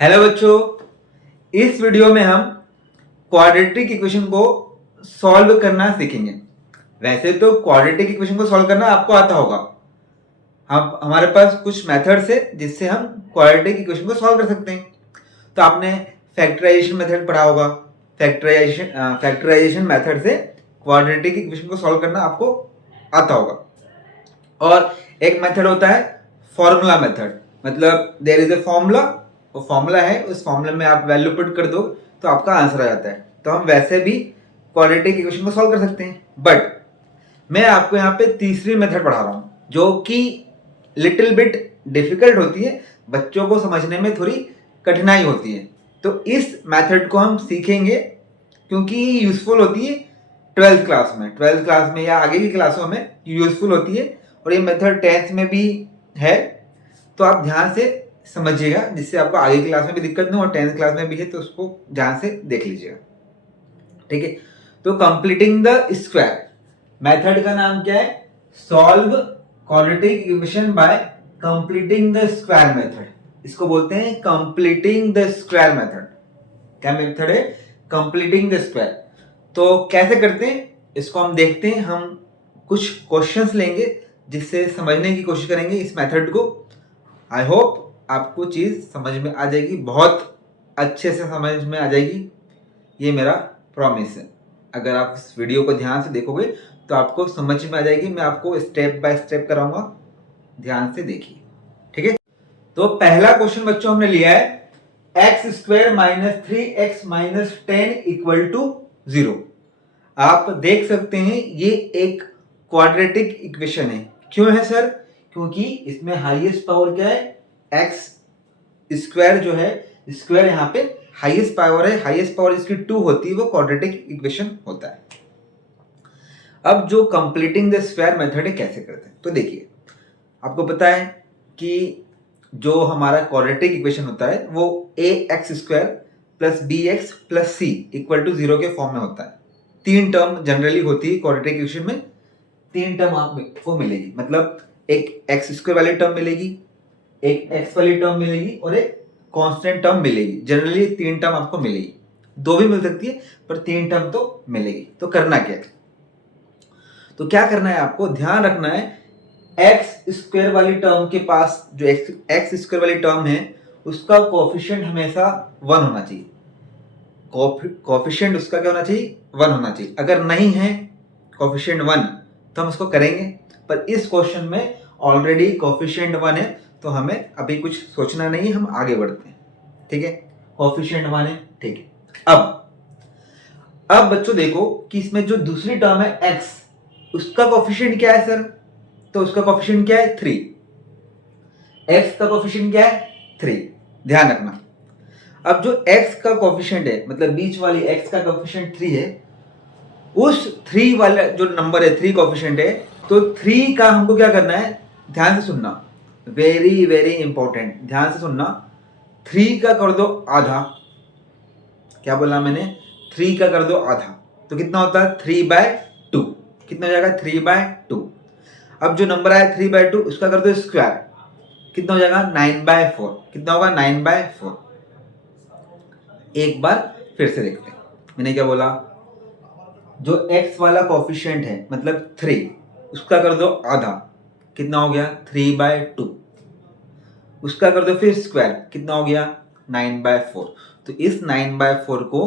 Hello बच्चों, इस video में हम क्वाड्रेटिक इक्वेशन को सॉल्व करना सीखेंगे। वैसे तो क्वाड्रेटिक इक्वेशन को सॉल्व करना आपको आता होगा। हम हमारे पास कुछ मेथड्स है जिससे हम क्वाड्रेटिक इक्वेशन को सॉल्व कर सकते हैं। तो आपने फैक्टराइजेशन मेथड पढ़ा होगा। फैक्टराइजेशन मेथड से क्वाड्रेटिक इक्वेशन को सॉल्व करना आपको आता होगा। और एक मेथड होता है फॉर्मूला मेथड, मतलब देयर इज ए फॉर्मूला, वो फॉर्मूला है, उस फॉर्मूले में आप वैल्यू पुट कर दो तो आपका आंसर आ जाता है। तो हम वैसे भी क्वाड्रेटिक इक्वेशन को सॉल्व कर सकते हैं, बट मैं आपको यहाँ पे तीसरी मेथड पढ़ा रहा हूँ जो कि लिटिल बिट डिफिकल्ट होती है, बच्चों को समझने में थोड़ी कठिनाई होती है। तो इस मेथड को हम सीखेंगे क्योंकि यूजफुल होती है ट्वेल्थ क्लास में या आगे की क्लासों में यूजफुल होती है, और ये मेथड 10th में भी है। तो आप ध्यान से समझिएगा जिससे आपको आगे क्लास में भी दिक्कत नहीं हो, और 10th क्लास में भी है तो उसको ध्यान से देख लीजिएगा। ठीक है, तो कंप्लीटिंग द स्क्वायर मेथड का नाम क्या है? Solve quadratic equation by completing the square method. इसको बोलते हैं कंप्लीटिंग द स्क्वायर मेथड। क्या मेथड है? Completing the square. तो कैसे करते हैं इसको हम देखते हैं। हम कुछ क्वेश्चंस लेंगे जिससे समझने की कोशिश करेंगे इस मेथड को। आई होप आपको चीज समझ में आ जाएगी, बहुत अच्छे से समझ में आ जाएगी, ये मेरा प्रॉमिस है। अगर आप इस वीडियो को ध्यान से देखोगे तो आपको समझ में आ जाएगी। मैं आपको स्टेप बाय स्टेप कराऊंगा, ध्यान से देखिए। ठीक है, तो पहला क्वेश्चन बच्चों हमने लिया है x square minus 3x minus 10 equal to 0। आप देख सकते हैं ये एक क्वाड्रेटिक इक्वेशन है। क्यों है सर? क्योंकि इसमें हाईएस्ट पावर क्या है? एक्स स्क्वायर जो है, स्क्वायर यहाँ पे हाईएस्ट पावर है, हाईएस्ट पावर इसकी 2 होती है, वो क्वाड्रेटिक इक्वेशन होता है। अब जो कंप्लीटिंग द स्क्वायर मेथड है कैसे करते हैं, तो देखिए आपको पता है कि जो हमारा क्वाड्रेटिक इक्वेशन होता है वो a x square plus b x plus c equal to 0 के फॉर्म में होता है। 3 टर्म जनरली होती है क्वाड्रेटिक इक्वेशन में, 3 टर्म आपको मिलेगी, मतलब एक एक्स स्क्वायर वाली टर्म मिलेगी, एक एक्स वाली टर्म मिलेगी और एक कांस्टेंट टर्म मिलेगी। जनरली 3 टर्म आपको मिलेगी, 2 भी मिल सकती है पर 3 टर्म तो मिलेगी। तो करना क्या है? तो क्या करना है, आपको ध्यान रखना है एक्स स्क्वायर वाली टर्म के पास जो एक्स स्क्वायर वाली टर्म है उसका कोफिशिएंट हमेशा 1 होना चाहिए। कोफिशिएंट उसका क्या होना चाहिए? 1 होना चाहिए। अगर नहीं है कोफिशिएंट 1 तो हम उसको करेंगे, पर इस क्वेश्चन में ऑलरेडी कोफिशिएंट 1 है तो हमें अभी कुछ सोचना नहीं है, हम आगे बढ़ते हैं। ठीक है, कोफिशिएंट 1 है। ठीक है, अब बच्चों देखो कि इसमें जो दूसरी टर्म है x, उसका कोफिशिएंट क्या है सर? तो उसका कोफिशिएंट क्या है? 3। x का कोफिशिएंट क्या है? 3। ध्यान रखना, अब जो x का कोफिशिएंट है, मतलब बीच वाली x का कोफिशिएंट 3 है, उस 3 वाला जो नंबर है 3 कोफिशिएंट है, तो 3 का हमको क्या करना है? ध्यान से सुनना, वेरी वेरी इंपॉर्टेंट, ध्यान से सुनना। 3 का कर दो आधा। क्या बोला मैंने? 3 का कर दो आधा, तो कितना होता है? 3/2। कितना हो जाएगा? 3/2। अब जो नंबर आया 3/2 उसका कर दो स्क्वायर, कितना हो जाएगा? 9/4। कितना होगा? 9/4। एक बार फिर से देखते हैं, मैंने क्या बोला? जो x वाला कोफिशिएंट है मतलब 3, उसका कर दो आधा, कितना हो गया? 3/2। उसका कर दो फिर स्क्वायर, कितना हो गया? 9/4। तो इस 9/4 को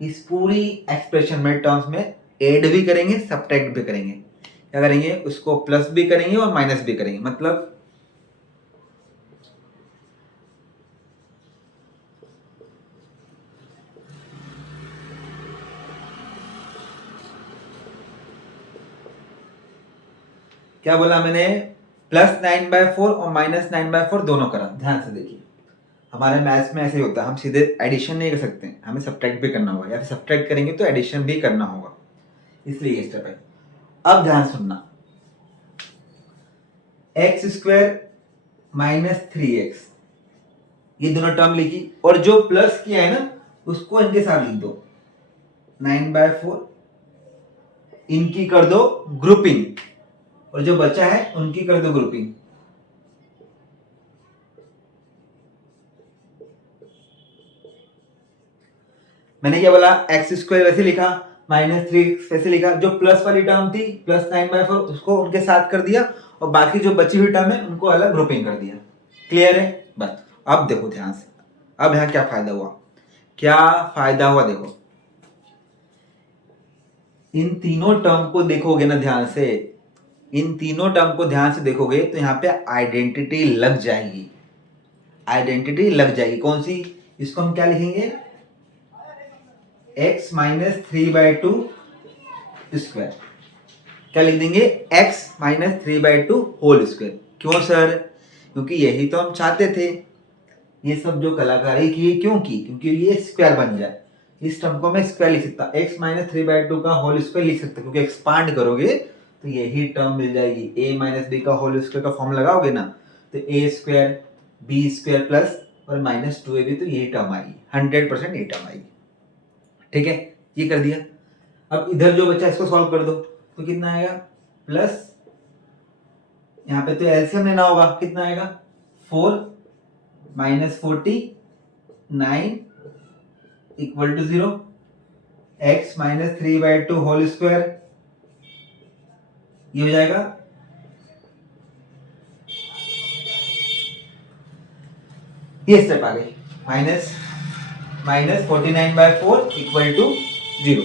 इस पूरी एक्सप्रेशन में टर्म्स में ऐड भी करेंगे, सब्ट्रैक्ट भी करेंगे। क्या करेंगे? उसको प्लस भी करेंगे और माइनस भी करेंगे। मतलब क्या बोला मैंने? +9/4 और -9/4 दोनों करा। ध्यान से देखिए, हमारे मैथ्स में ऐसे ही होता है, हम सीधे एडिशन नहीं कर सकते, हमें सब्ट्रैक्ट भी करना होगा, या फिर सब्ट्रैक्ट करेंगे तो एडिशन भी करना होगा, इसलिए ये स्टेप है। अब ध्यान सुनना, x² - 3x, ये दोनों टर्म लिखी, और जो प्लस किया है ना उसको इनके साथ लिख दो। 9/4 इनकी कर दो ग्रुपिंग, और जो बचा है उनकी कर दो ग्रुपिंग। मैंने क्या बोला, एक्स स्क्वायर वैसे लिखा, -3 वैसे लिखा, जो प्लस वाली टर्म थी +9/4 उसको उनके साथ कर दिया, और बाकी जो बची हुई टर्म है उनको अलग ग्रुपिंग कर दिया। क्लियर है? बस अब देखो ध्यान से, अब यहाँ क्या फायदा हुआ, क्या फायदा हुआ देखो, इन तीनों टर्म को देखोगे ना ध्यान से, इन तीनों टर्म को ध्यान से देखोगे तो यहाँ पे आइडेंटिटी लग जाएगी, आइडेंटिटी लग जाएगी। कौन सी? इसको हम क्या लिखेंगे, x - 3/2 स्क्वायर, क्या लिख देंगे, x - 3/2 होल स्क्वायर। क्यों सर? क्योंकि यही तो हम चाहते थे, ये सब जो कलाकारी की क्यों की, क्योंकि ये स्क्वायर बन जाए। इस टर्म को मैं स्क्वायर लिख सकता, x - 3/2 का होल स्क्वायर लिख सकता, क्योंकि एक्सपांड करोगे तो यही टर्म मिल जाएगी। a - b का होल स्क्वायर का फॉर्म लगाओगे ना, तो a square b square plus और -2ab, तो यही टर्म आएगी, 100% ये टर्म आएगी। ठीक है, ये कर दिया। अब इधर जो बचा इसको सॉल्व कर दो, तो कितना आएगा, प्लस यहाँ पे तो एलसीएम लेना होगा, कितना आएगा, 4 - 49 = 0, x - 3/2 होल स्क्वायर, ये हो जाएगा, ये स्टेप आ गई, -49/4 = 0।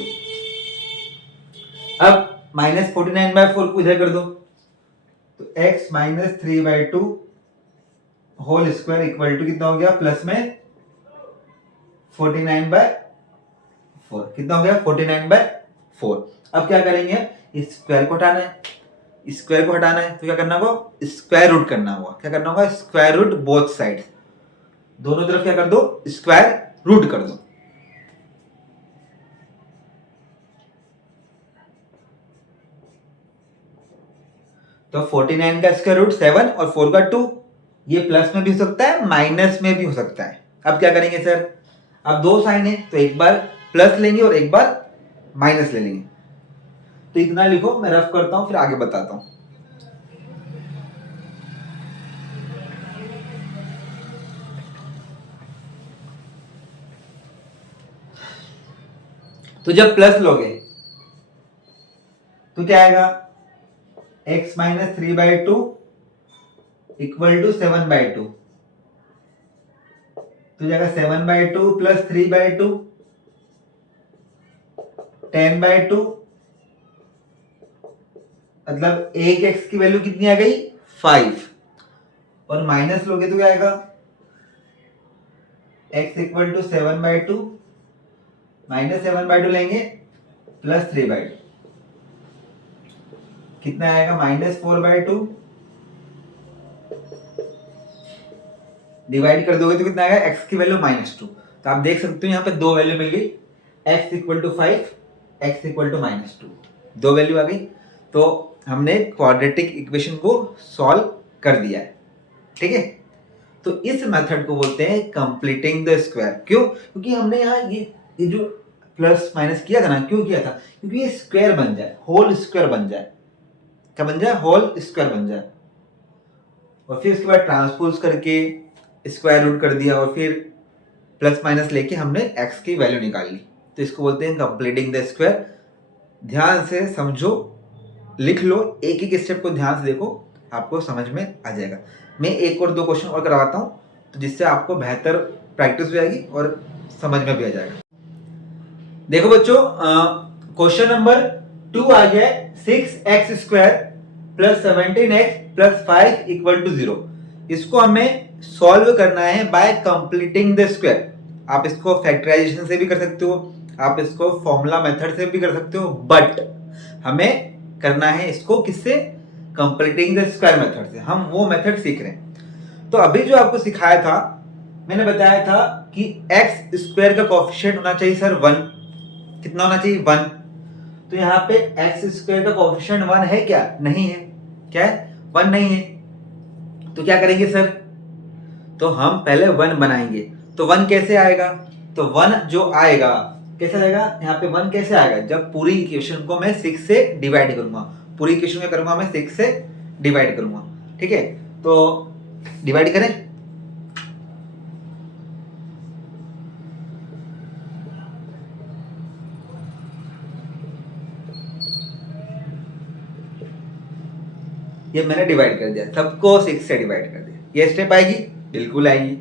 अब -49/4 को इधर कर दो, तो x - 3/2 whole square equal to कितना हो गया, प्लस में 49/4, कितना हो गया, 49/4। अब क्या करेंगे, इस स्क्वायर को हटाना है, स्क्वायर को हटाना है तो क्या करना होगा, स्क्वायर रूट करना होगा। क्या करना होगा, स्क्वायर रूट बोथ साइड, दोनों तरफ क्या कर दो, स्क्वायर रूट कर दो। तो 49 का स्क्वायर रूट 7 और 4 का 2, ये प्लस में भी हो सकता है माइनस में भी हो सकता है। अब क्या करेंगे सर, अब दो साइन है तो एक बार प्लस लेंगे और एक बार माइनस ले लेंगे। तो इतना लिखो, मैं रफ करता हूं फिर आगे बताता हूं। तो जब प्लस लोगे तो क्या आएगा, x - 3/2 = 7/2, तो जाएगा 7/2 प्लस 3/2 10/2, मतलब एक x की वैल्यू कितनी आ गई, 5, और माइनस लोगे तो क्या आएगा, x = 7/2 -7/2 लेंगे प्लस 3/2, कितना आएगा, -4/2, डिवाइड कर दोगे तो कितना आएगा, x की वैल्यू -2। तो आप देख सकते हो यहाँ पे दो वैल्यू मिल गई, x = 5, x = -2, दो वैल्यू आ गई। तो हमने क्वाड्रेटिक इक्वेशन को सॉल्व कर दिया है। ठीक है, तो इस मेथड को बोलते हैं कंप्लीटिंग द स्क्वायर। क्यों? क्योंकि हमने यहाँ ये जो प्लस माइनस किया था ना, क्यों किया था, क्योंकि ये स्क्वायर बन जाए, होल स्क्वायर बन जाए। क्या बन जाए, होल स्क्वायर बन जाए। और फिर उसके बाद ट्रांसपोज करके स्क्वायर रूट कर दिया, और फिर प्लस माइनस लेके हमने x की वैल्यू निकाल ली। तो इसको बोलते हैं कंप्लीटिंग द स्क्वायर। ध्यान से समझो, लिख लो, एक एक स्टेप को ध्यान से देखो, आपको समझ में आ जाएगा। मैं एक और दो क्वेश्चन और करवाता हूँ, तो जिससे आपको बेहतर प्रैक्टिस हो जाएगी और समझ में भी आ जाएगा। देखो बच्चों, क्वेश्चन नंबर 2 आ गया, 6x² + 17x + 5 = 0। इसको हमें सॉल्व करना है बाय कंप्लीटिंग द स्क्वायर। आप इसको फैक्टराइजेशन से भी कर सकते हो, आप इसको फॉर्मूला मेथड से भी कर सकते हो, बट हमें करना है इसको किससे, कंप्लीटिंग द स्क्वायर मेथड से। हम वो मेथड सीख रहे हैं। तो अभी जो आपको सिखाया था, मैंने बताया था कि x² का कोएफिशिएंट होना चाहिए सर 1। कितना होना चाहिए, 1। तो यहाँ पे x² का कोएफिशिएंट 1 है क्या, नहीं है। क्या है, 1 नहीं है। तो क्या करेंगे सर, तो हम पहले 1 बनाएंगे। तो 1 कैसे आएगा, तो 1 जो आएगा कैसे आएगा, यहाँ पे 1 कैसे आएगा, जब पूरी इक्वेशन को मैं 6 से डिवाइड करूंगा। पूरी इक्वेशन में करूंगा मैं 6 से डिवाइड करूंगा। ठीक है, तो डिवाइड करें, ये मैंने डिवाइड कर दिया, सबको 6 से डिवाइड कर दिया। ये स्टेप आएगी, बिल्कुल आएगी।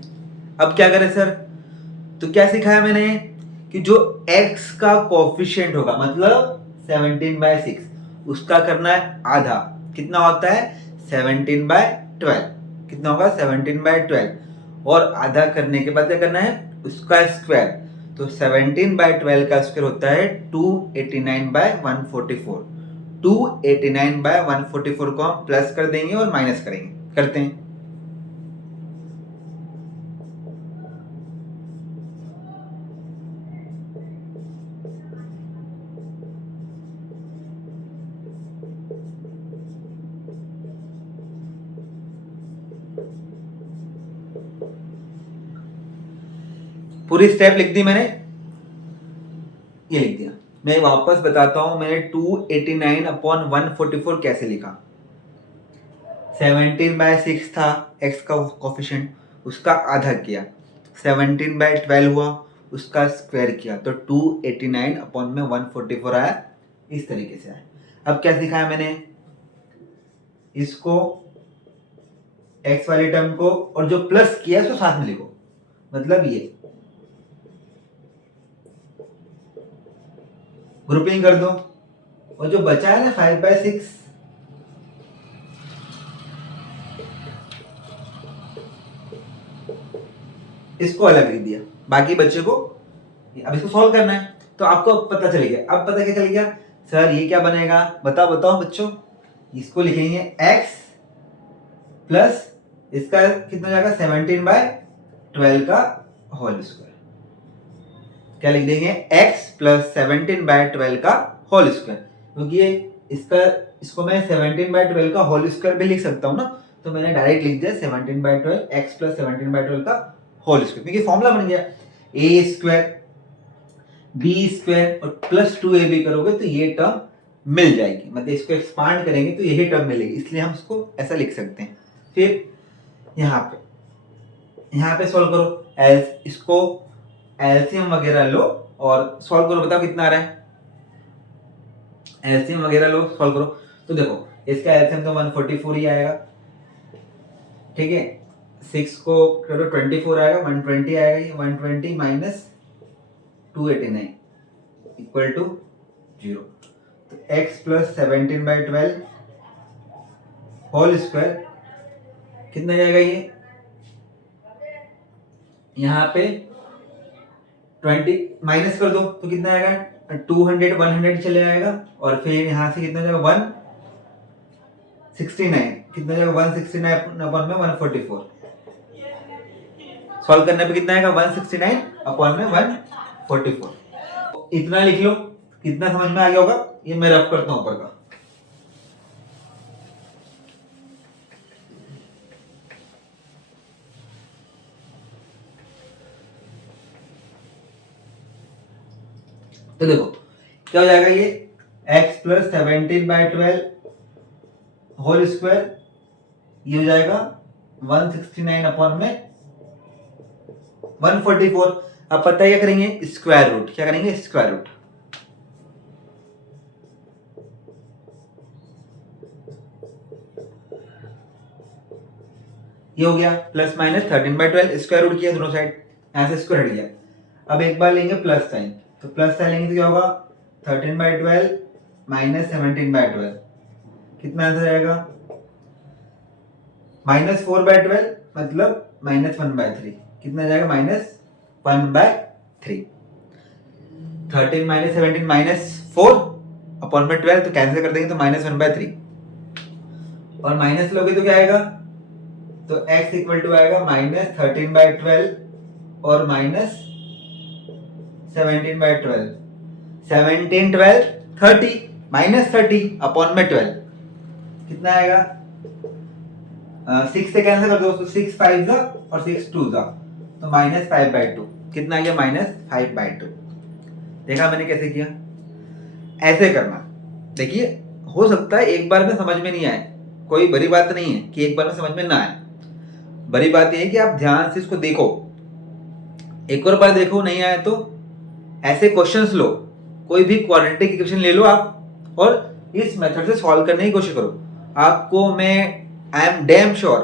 अब क्या करें सर, तो क्या सिखाया मैंने कि जो x का कोफिशिएंट होगा मतलब 17/6, उसका करना है आधा। कितना होता है 17/12, कितना होगा 17/12, और आधा करने के बाद क्या करना है उसका स्क्वायर। तो 17/12 का स्क्वायर होता है 289/144। 289/144 को हम प्लस कर देंगे और माइनस करेंगे, करते हैं। पूरी स्टेप लिख दी मैंने, ये लिख दिया। मैं वापस बताता हूं मैंने 289/144 कैसे लिखा। 17/6 था x का कोफिशिएंट, उसका आधा किया, 17/12 हुआ, उसका स्क्वायर किया, तो 289/144 आया। इस तरीके से आया। अब क्या सिखाया मैंने, इसको x वाले टर्म को और जो प्लस किया उसको साथ में लिखो, मतलब ये ग्रुपिंग कर दो, और जो बचा है ना 5/6, इसको अलग लिख दिया, बाकी बच्चे को अब इसको सॉल्व करना है। तो आपको पता चल गया, अब पता क्या चल गया सर ये क्या बनेगा, बताओ बताओ बच्चों। इसको लिखेंगे x प्लस इसका कितना जाएगा 17/12 का होल स्क्वायर। क्या लिख देंगे x प्लस 17/12 का होल स्क्वायर, क्योंकि ये इसको मैं 17/12 का होल स्क्वायर भी लिख सकता हूँ ना, तो मैंने डायरेक्ट लिख दिया 17/12 x प्लस 17/12 का होल स्क्वायर, क्योंकि फॉर्मूला बन गया a स्क्वायर b स्क्वायर और प्लस 2ab करोगे तो ये टर्म मिल जाएगी, मतलब इसको एक्सपांड करेंगे तो यही टर्म मिलेगी, इसलिए हम इसको ऐसा लिख सकते हैं। फिर यहाँ पे सॉल्व करो, इसको एलसीएम वगैरह लो और सॉल्व करो, बताओ कितना आ रहा है। एलसीएम वगैरह लो, सॉल्व करो, तो देखो इसका एलसीएम तो 144 ही आएगा, ठीक है। 6 को करो 24 आएगा, 120 आएगा, ये 120 माइनस 289 इक्वल टू 0। तो x प्लस 17/12 होल स्क्वायर कितना जाएगा, ये यहाँ पे 20 माइनस कर दो तो कितना आएगा 200, 100 चले आएगा, और फिर यहाँ से कितना जाएगा 169, कितना जाएगा 169/144, सॉल्व करने पे कितना आएगा 169/144। इतना लिख लो, कितना समझ में आ गया होगा, ये मैं रफ करता हूं ऊपर का। तो देखो क्या हो जाएगा, ये x प्लस 17/12 होल स्क्वायर, ये हो जाएगा 169/144। अब पता क्या करेंगे, स्क्वायर रूट, क्या करेंगे स्क्वायर रूट। ये हो गया प्लस माइनस 13/12, स्क्वायर रूट किया दोनों साइड, यहां से स्क्वायर हट गया। अब एक बार लेंगे प्लस साइन, तो प्लस साइन लेंगे तो क्या होगा 13/12 माइनस 17/12, कितना आंसर आएगा -4/12, मतलब -1/3, कितना जाएगा -1/3। 13 माइनस 17 -4/12, तो कैंसिल कर देंगे तो -1/3, और माइनस लोगे तो क्या आएगा, तो x इक्वल टू आएगा -13/12 और -17/12, 17 12 30 -30/12 कितना आएगा, 6 से कैंसिल कर दो तो 6 5 जा और 6 2 जा, तो -5/2, कितना आ गया -5/2। देखा मैंने कैसे किया, ऐसे करना। देखिए हो सकता है एक बार में समझ में नहीं आए, कोई बड़ी बात नहीं है कि एक बार में समझ में ना आए, बड़ी बात यह है कि आप ध्यान से इसको देखो, एक और बार देखो, नहीं आए तो ऐसे क्वेश्चंस लो, कोई भी क्वाड्रेटिक इक्वेशन ले लो आप और इस मेथड से सॉल्व करने की कोशिश करो। आपको मैं आई एम डैम श्योर,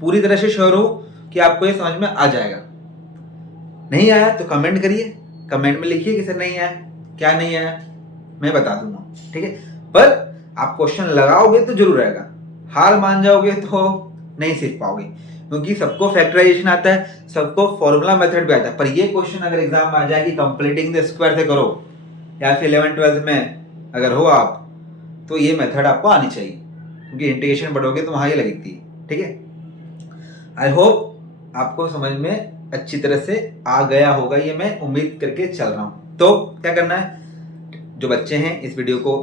पूरी तरह से श्योर हूँ कि आपको ये समझ में आ जाएगा। नहीं आया तो कमेंट करिए, कमेंट में लिखिए कि सर नहीं आया, क्या नहीं आया, मैं बता दूंगा, ठीक है। पर आप क्वेश्चन लगाओगे तो जरूर आएगा, हार मान जाओगे तो नहीं सीख पाओगे, क्योंकि सबको फैक्टराइजेशन आता है, सबको फॉर्मूला मेथड भी आता है। पर ये क्वेश्चन अगर एग्जाम में आ जाए कि कंप्लीटिंग द स्क्वायर से करो, या फिर 11th-12th में अगर हो आप, तो ये मेथड आपको आनी चाहिए, क्योंकि इंटीग्रेशन पढ़ोगे तो वहाँ ये लगती है, ठीक है। आई होप आपको समझ में अच्छी तरह से आ गया होगा, ये मैं उम्मीद करके चल रहा हूँ। तो क्या करना है, जो बच्चे हैं इस वीडियो को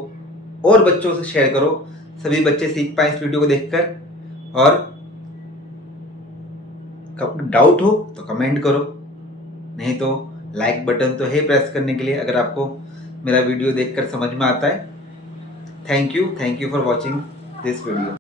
और बच्चों से शेयर करो, सभी बच्चे सीख पाए इस वीडियो को देखकर। और डाउट हो तो कमेंट करो, नहीं तो लाइक बटन तो है प्रेस करने के लिए, अगर आपको मेरा वीडियो देखकर समझ में आता है। Thank you for watching this video.